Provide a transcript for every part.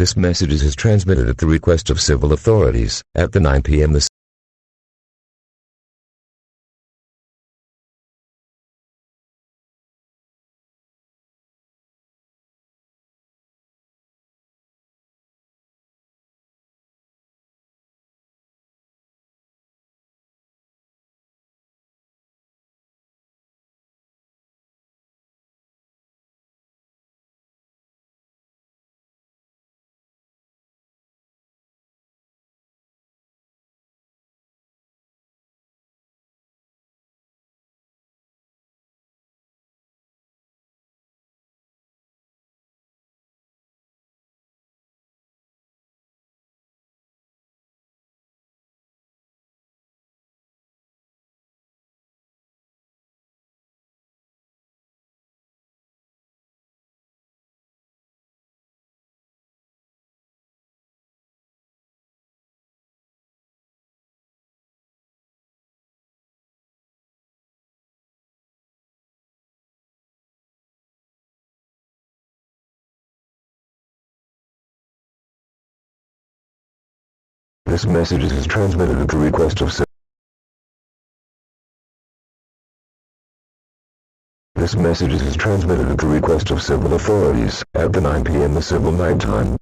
This message is transmitted at the request of civil authorities at the 9 p.m. This message is transmitted at the request of This message is transmitted at the request of civil authorities at the 9 p.m. Civil Night Time.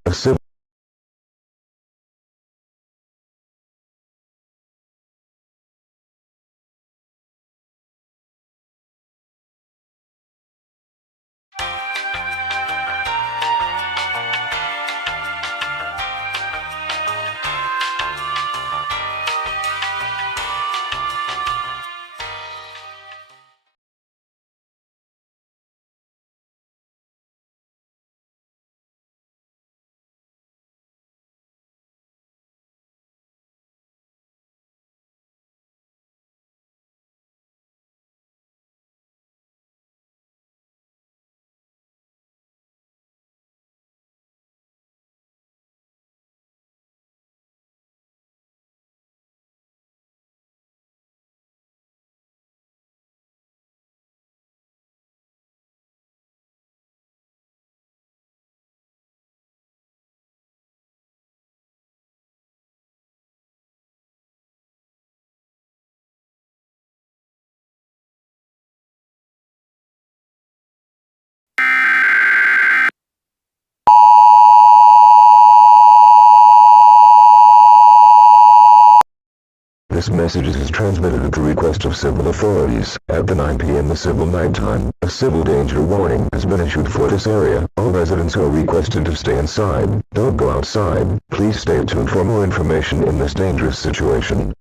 This message is transmitted at the request of civil authorities at the 9 p.m. Civil Night Time. A civil danger warning has been issued for this area. All residents are requested to stay inside. Don't go outside. Please stay tuned for more information in this dangerous situation.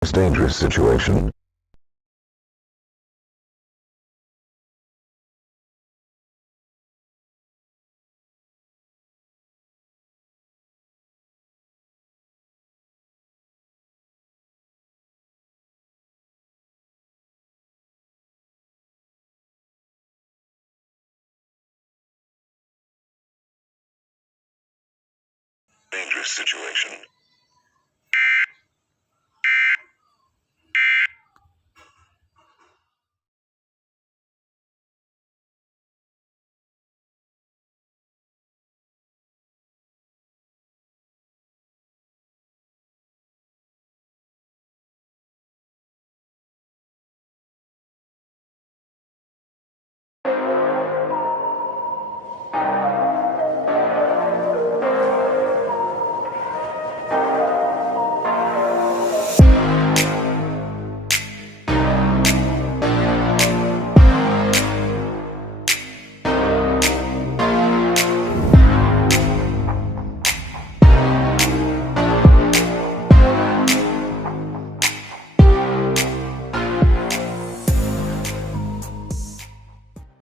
This dangerous situation. Dangerous situation.